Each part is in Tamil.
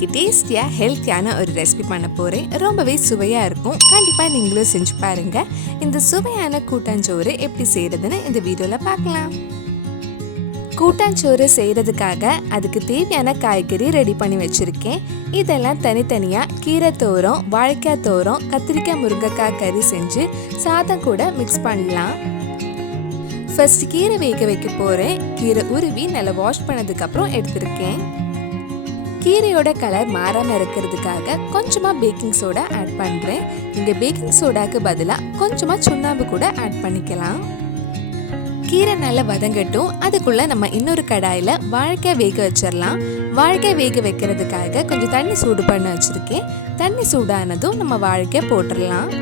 இன்னைக்கு டேஸ்டியா ஹெல்த்தியான ஒரு ரெசிபி பண்ண போறேன். ரொம்பவே சுவையா இருக்கும். கண்டிப்பா நீங்களும் செஞ்சு பாருங்க. இந்த சுவையான கூட்டாஞ்சோறு எப்படி செய்யறதுன்னு இந்த வீடியோல பார்க்கலாம். கூட்டாஞ்சோறு செய்யறதுக்காக அதுக்கு தேவையான காய்கறி ரெடி பண்ணி வச்சிருக்கேன். இதெல்லாம் தனித்தனியா கீரை தோரம், வாழைக்காய் தோரம், கத்திரிக்காய் முருங்கைக்காய் கறி செஞ்சு சாதம் கூட மிக்ஸ் பண்ணலாம். ஃபர்ஸ்ட் கீரை வேக வைக்க போறேன். கீரை உருவி நல்லா வாஷ் பண்ணதுக்கு அப்புறம் எடுத்திருக்கேன். கீரையோட கலர் மாறாம இருக்கிறதுக்காக கொஞ்சமா பேக்கிங் சோடா ஆட் பண்றேன். நீங்க பேக்கிங் சோடாக்கு பதிலாக கொஞ்சமா சுண்ணாம்பு கூட ஆட் பண்ணிக்கலாம். கீரை நல்லா வதங்கட்டும். அதுக்குள்ள நம்ம இன்னொரு கடாயில வாழைக்காய் வேக வச்சிடலாம். வாழைக்காய் வேக வைக்கிறதுக்காக கொஞ்சம் தண்ணி சூடு பண்ண வச்சிருக்கேன். தண்ணி சூடானதும் நம்ம வாழைக்காய் போட்டுடலாம்.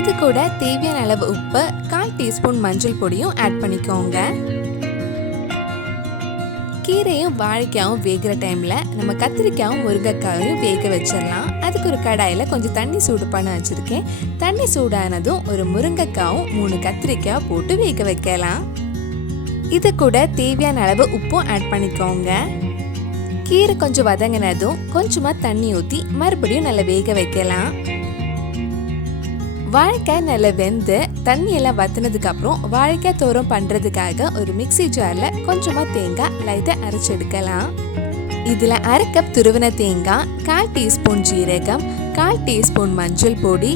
இது கூட தேவையான அளவு உப்பு, 1/4 டீஸ்பூன் மஞ்சள் பொடியும் ஆட் பண்ணிக்கோங்க. கீரையும் வாழைக்காயும் வேகிற டைம்ல நம்ம கத்திரிக்காயும் முருங்கைக்காயும் வேக வச்சிடலாம். அதுக்கு ஒரு கடாயில கொஞ்சம் தண்ணி சூடு பண்ண வச்சிருக்கேன். தண்ணி சூடானதும் ஒரு முருங்கைக்காயும் 3 கத்திரிக்காய் போட்டு வேக வைக்கலாம். இது கூட தேவையான அளவு உப்பும் ஆட் பண்ணிக்கோங்க. கீரை கொஞ்சம் வதங்கினதும் கொஞ்சமா தண்ணி ஊற்றி மறுபடியும் நல்லா வேக வைக்கலாம். வாழைக்காய் நல்லா வெந்து தண்ணி எல்லாம் வத்தினதுக்கு அப்புறம் வாழைக்காய் தோரம் பண்றதுக்காக ஒரு மிக்ஸி ஜார்ல கொஞ்சமா தேங்காய் லைட்டா அரைச்சு எடுக்கலாம். இதுல 1/2 கப் துருவின தேங்காய், 1/4 டீஸ்பூன் ஜீரகம், 1/4 டீஸ்பூன் மஞ்சள் பொடி,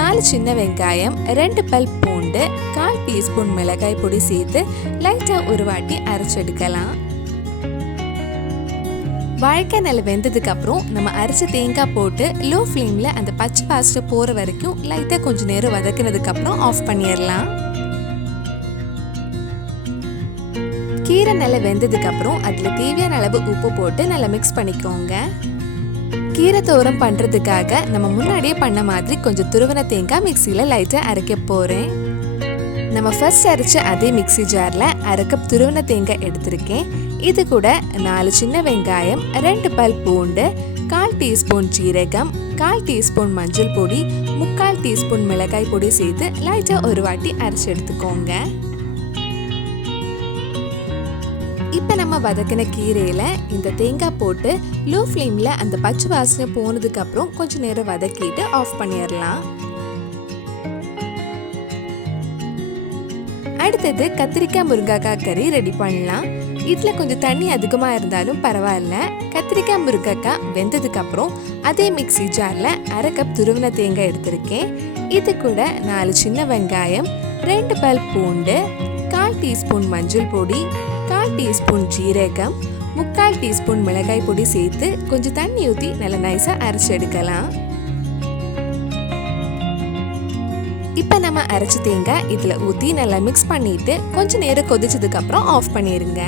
4 சின்ன வெங்காயம், 2 பல் பூண்டு, 1/4 டீஸ்பூன் மிளகாய் பொடி சேர்த்து லைட்டா ஒரு வாட்டி அரைச்சு எடுக்கலாம். வாழைக்காய் நல்லா வெந்ததுக்கு அப்புறம் நம்ம அரைச்ச தேங்காய் போட்டு லோ ஃப்ளேம்ல அந்த பச்சை வாசனை போற வரைக்கும் லைட்டா கொஞ்ச நேரம் வதக்கினதுக்கு அப்புறம் ஆஃப் பண்ணிடலாம். கீரை நல்லா வெந்ததுக்கு அப்புறம் அதுல தேவையான அளவு உப்பு போட்டு நல்லா மிக்ஸ் பண்ணிக்கோங்க. கீரை தோரம் பண்றதுக்காக நம்ம முன்னாடியே பண்ண மாதிரி கொஞ்சம் துருவின தேங்காய் மிக்சியில லைட்டா அரைக்க போறேன். நம்ம ஃபர்ஸ்ட் அரைச்ச அதே மிக்ஸி ஜார்ல 1/2 கப் துருவின தேங்காய் எடுத்திருக்கேன். இது கூட 4 சின்ன வெங்காயம், 2 பல் பூண்டு, 1/4 டீஸ்பூன் ஜீரகம், 1/4 டீஸ்பூன் மஞ்சள் பொடி, 3/4 டீஸ்பூன் மிளகாய் பொடி சேர்த்து லைட்டா ஒரு வாட்டி அரைச்சு எடுத்துக்கோங்க. இப்ப நம்ம வதக்கின கீரையில இந்த தேங்காய் போட்டு லோ ஃப்ளேம்ல அந்த பச்சை வாசனை போனதுக்கு அப்புறம் கொஞ்ச நேரம் வதக்கிட்டு ஆஃப் பண்ணிடலாம். அடுத்தது கத்திரிக்காய் முருங்கைக்காய் கறி ரெடி பண்ணலாம். இதுல கொஞ்சம் தண்ணி அதிகமா இருந்தாலும் பரவாயில்ல. கத்திரிக்காய் முருங்கைக்காய் வெந்ததுக்கு அப்புறம் அதே மிக்ஸி ஜார்ல 1/2 கப் துருவின தேங்காய் எடுத்திருக்கேன். இது கூட 4 சின்ன வெங்காயம், 2 பல் பூண்டு, 1/4 டீஸ்பூன் மஞ்சள் பொடி, 1/4 டீஸ்பூன் ஜீரகம், 3/4 டீஸ்பூன் மிளகாய் பொடி சேர்த்து கொஞ்சம் தண்ணி ஊற்றி நல்லா நைஸா அரைச்சு எடுக்கலாம். இப்ப நம்ம அரைச்ச தேங்காய் இதுல ஊத்தி நல்லா மிக்ஸ் பண்ணிட்டு கொஞ்ச நேரம் கொதிச்சதுக்கு அப்புறம் ஆஃப் பண்ணிருங்க.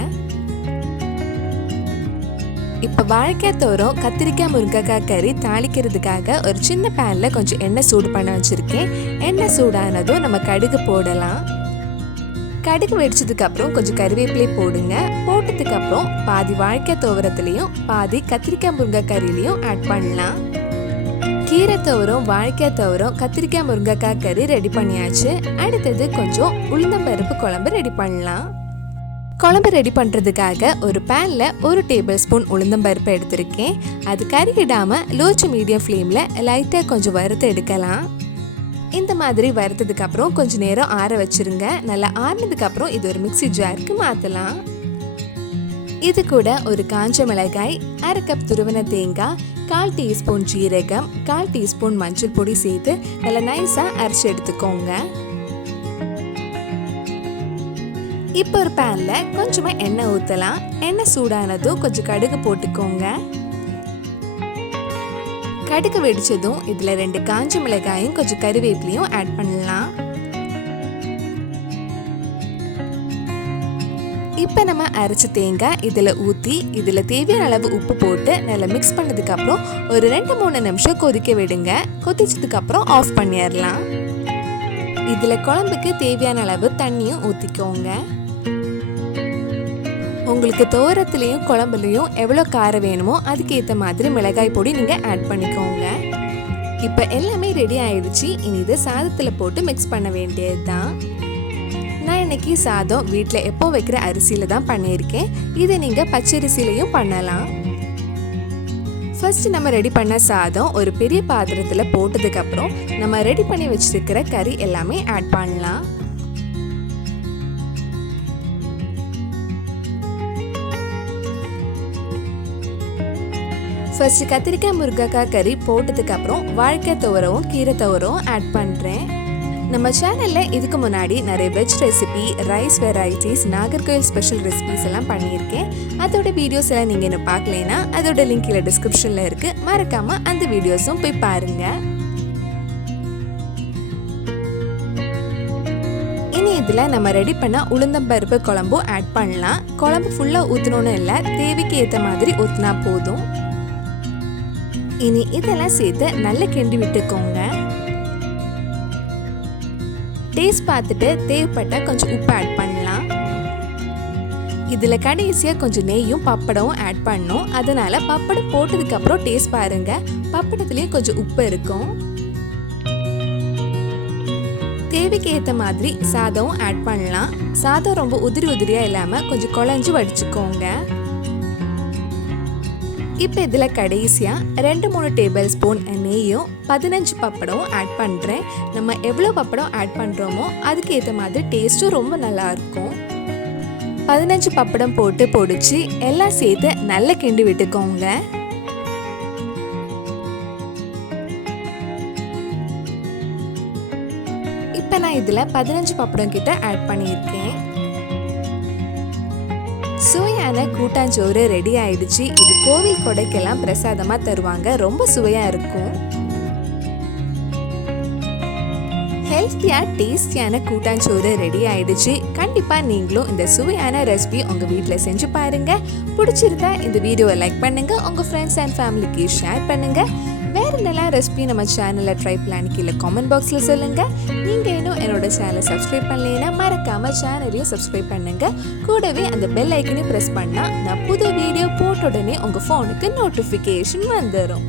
இப்ப வாழைக்காய் தோரம் கத்திரிக்காய் முருங்கைக்காய் கறி தாளிக்கிறதுக்காக ஒரு சின்ன பேன்ல கொஞ்சம் எண்ணெய் சூடு பண்ண வச்சிருக்கேன். எண்ணெய் சூடானதும் நம்ம கடுகு போடலாம். கடுகு வெடிச்சதுக்கு அப்புறம் கொஞ்சம் கறிவேப்பிலை போடுங்க. போட்டதுக்கு அப்புறம் பாதி வாழைக்காய் தோவரத்திலையும் பாதி கத்திரிக்காய் முருங்கைக்காய் கறியிலையும் ஆட் பண்ணலாம். கீரை தோரம், வாழைக்காய் தோரம், கத்திரிக்காய் முருங்கைக்காய் கறி ரெடி பண்ணியாச்சு. அடுத்தது கொஞ்சம் உளுந்தம்பருப்பு குழம்பு ரெடி பண்ணலாம். குழம்பு ரெடி பண்றதுக்காக ஒரு பேன்ல 1 டேபிள் ஸ்பூன் உளுந்தம்பருப்பு எடுத்திருக்கேன். அது கறியிடாம லோ டு மீடியம் ஃப்ளேம்ல லைட்டா கொஞ்சம் வறுத்து எடுக்கலாம். இந்த மாதிரி வறுத்ததுக்கு அப்புறம் கொஞ்ச நேரம் ஆற வச்சிருங்க. நல்லா ஆறினதுக்கு அப்புறம் இது ஒரு மிக்ஸி ஜாருக்கு மாத்தலாம். இது கூட ஒரு காஞ்ச மிளகாய், 1/2 கப் துருவின தேங்காய், 1/4 டீஸ்பூன் ஜீரகம், 1/4 டீஸ்பூன் மஞ்சள் பொடி சேர்த்து நல்லா நைஸா அரைச்சு எடுத்துக்கோங்க. இப்போ ஒரு பேன்ல கொஞ்சமா எண்ணெய் ஊத்தலாம். எண்ணெய் சூடானதும் கொஞ்சம் கடுகு போட்டுக்கோங்க. கடுகு வெடிச்சதும் இதுல 2 காஞ்ச மிளகாயும் கொஞ்சம் கறிவேப்பிலையும் ஆட் பண்ணலாம். இப்ப நம்ம அரைச்ச தேங்காய் இதுல ஊத்தி இதுல தேவையான அளவு உப்பு போட்டு நல்லா மிக்ஸ் பண்ணதுக்கு அப்புறம் ஒரு 2-3 நிமிஷம் கொதிக்க விடுங்க. கொதிச்சதுக்கு அப்புறம் ஆஃப் பண்ணிடலாம். இதுல குழம்புக்கு தேவையான அளவு தண்ணியும் ஊத்திக்கோங்க. உங்களுக்கு தோரத்திலையும் குழம்புலையும் எவ்வளவு காரம் வேணுமோ அதுக்கு ஏற்ற மாதிரி மிளகாய் பொடி நீங்க ஆட் பண்ணிக்கோங்க. இப்ப எல்லாமே ரெடி ஆயிடுச்சு. இனி இதை சாதத்துல போட்டு மிக்ஸ் பண்ண வேண்டியதுதான். நான் இன்னைக்கு சாதம் வீட்டில் எப்போ வைக்கிற அரிசியில தான் பண்ணியிருக்கேன். இதை நீங்கள் பச்சரிசிலையும் பண்ணலாம். ஃபர்ஸ்ட் நம்ம ரெடி பண்ண சாதம் ஒரு பெரிய பாத்திரத்தில் போட்டதுக்கு அப்புறம் நம்ம ரெடி பண்ணி வச்சிருக்கிற கறி எல்லாமே ஆட் பண்ணலாம். ஃபர்ஸ்ட் கத்திரிக்காய் முருங்கைக்காய் கறி போட்டதுக்கு அப்புறம் வாழைக்காய் துவரவும் கீரை துவரவும் ஆட் பண்ணுறேன். நம்ம சேனலில் இதுக்கு முன்னாடி நிறைய veg recipe, rice varieties, Nagercoil special recipes எல்லாம் பண்ணியிருக்கேன். அதோட வீடியோஸ் எல்லாம் நீங்கள் இன்னும் பார்க்கலைன்னா அதோட லிங்க் கீழே டிஸ்கிரிப்ஷனில் இருக்குது. மறக்காமல் அந்த வீடியோஸும் போய் பாருங்கள். இனி இதில் நம்ம ரெடி பண்ண உளுந்தம்பருப்பு குழம்பும் ஆட் பண்ணலாம். குழம்பு ஃபுல்லாக ஊற்றணுன்னு இல்லை, தேவைக்கு ஏற்ற மாதிரி ஊற்றினா போதும். இனி இதெல்லாம் சேர்த்து நல்லா கிண்டி விட்டுக்கோங்க. டேஸ்ட் பார்த்துட்டு தேவைப்பட்ட கொஞ்சம் உப்பு ஆட் பண்ணலாம். இதில் கடைசியாக கொஞ்சம் நெய்யும் பப்படமும் ஆட் பண்ணணும். அதனால பப்படம் போட்டதுக்கப்புறம் டேஸ்ட் பாருங்க, பப்படத்துலேயும் கொஞ்சம் உப்பு இருக்கும். தேவைக்கு ஏற்ற மாதிரி சாதமும் ஆட் பண்ணலாம். சாதம் ரொம்ப உதிரி உதிரியாக இல்லாமல் கொஞ்சம் குழஞ்சி வடிச்சுக்கோங்க. இப்போ இதில் கடைசியாக 2-3 டேபிள் ஸ்பூன் நெய்யும் 15 பப்படமும் ஆட் பண்ணுறேன். நம்ம எவ்வளோ பப்படம் ஆட் பண்ணுறோமோ அதுக்கு ஏற்ற மாதிரி டேஸ்ட்டும் ரொம்ப நல்லாயிருக்கும். 15 பப்படம் போட்டு பொடிச்சு எல்லாம் சேர்த்து நல்லா கிண்டி விட்டுக்கோங்க. இப்போ நான் இதில் 15 பப்படம் கிட்ட ஆட் பண்ணியிருக்கேன். சுவையான கூட்டாஞ்சோறு ரெடி ஆயிடுச்சு. இது கோவில் கொடைக்கெல்லாம் பிரசாதமாக தருவாங்க. ரொம்ப சுவையாக இருக்கும். ஹெல்த்தியாக டேஸ்டியான கூட்டாஞ்சோறு ரெடி ஆயிடுச்சு. கண்டிப்பாக நீங்களும் இந்த சுவையான ரெசிபி உங்கள் வீட்டில் செஞ்சு பாருங்கள். பிடிச்சிருந்தா இந்த வீடியோவை லைக் பண்ணுங்கள், உங்கள் ஃப்ரெண்ட்ஸ் அண்ட் ஃபேமிலிக்கு ஷேர் பண்ணுங்கள். வேறு நல்லா ரெசிபி நம்ம சேனலில் ட்ரை பண்ணி கீழே காமெண்ட் பாக்ஸில் சொல்லுங்கள். நீங்கள் இன்னும் என்னோட சேனலை சப்ஸ்கிரைப் பண்ணலைன்னா மறக்காமல் சேனலையும் சப்ஸ்கிரைப் பண்ணுங்கள். கூடவே அந்த பெல் ஐக்கனையும் ப்ரெஸ் பண்ணால் நான் புது வீடியோ போட்ட உடனே உங்கள் ஃபோனுக்கு நோட்டிஃபிகேஷன் வந்துடும்.